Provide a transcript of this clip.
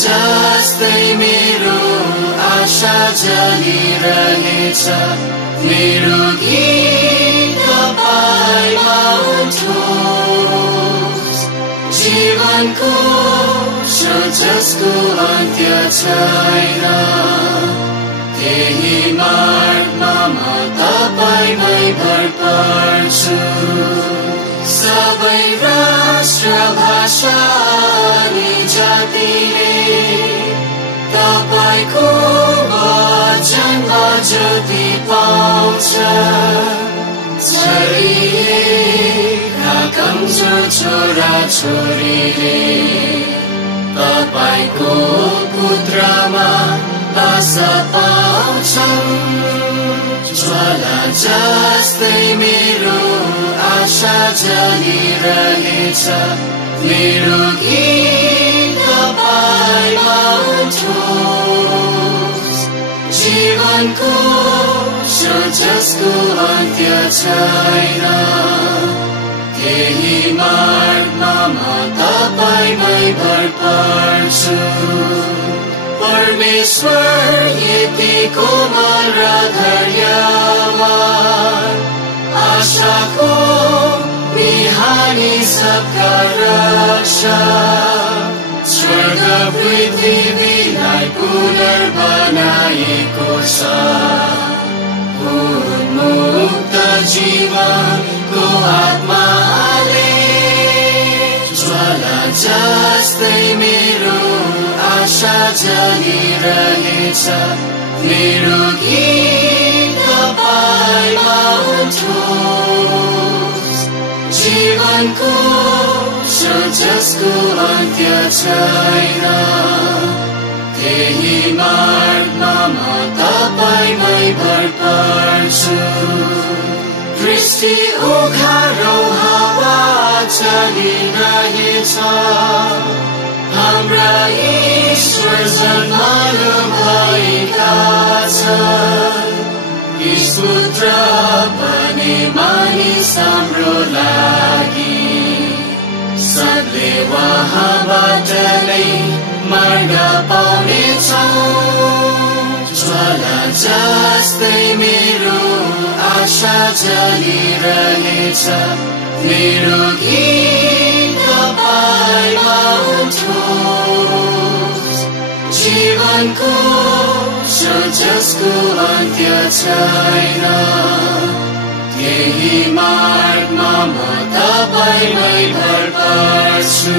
जस्तै मेरो आशा जलिरहेछ मेरो गीत तपाईँमा उठोस् जीवनको स्रोत जसको अन्त्य छैन त्यही मार्गमा म तपाईँमै भर पर्छु सबै राष्ट्र भाषा अनि जातिले तपाईँको वचनमा ज्योति पाउँछ छरिएका कमजोर छोरा छोरीले तपाईँको पुत्रमा बास पाउँछन् ज्वाला जस्तै मेरो आशा जलिरहेछ मेरो गीत तपाईँमा उठोस् जीवनको स्रोत जसको अन्त्य छैन त्यही मार्गमा म तपाईँमै भर पर्छु परमेश्वर यतिको मन र धैर्यवान आशाको बिहानी सबका रक्षक स्वर्ग पृथ्वीलाई पुनर्बनाएको छ उन्मुक्त जीवनको आत्माले ज्वाला जस्तै मेरो आशा जलिरहेछ मेरो गीत तपाईँमा उठोस् जीवनको स्रोत जसको अन्त्य छैन त्यही मार्गमा म तपाईँमै भर पर्छु दृष्टि उघारो हावा चलिरहेछ हाम्रा ईश्वर जन्मनु भएका छन् ईश्वर पनि मानिस हाम्रो लागि सबले उहाँबाट नै मार्ग पाउनेछौँ ज्वाला जस्तै मेरो आशा जलिरहेछ मेरो गीत तपाईँमा उठोस् जीवनको स्रोत जसको अन्त्य छैन त्यही मार्गमा म तपाईँमै भर पर्छु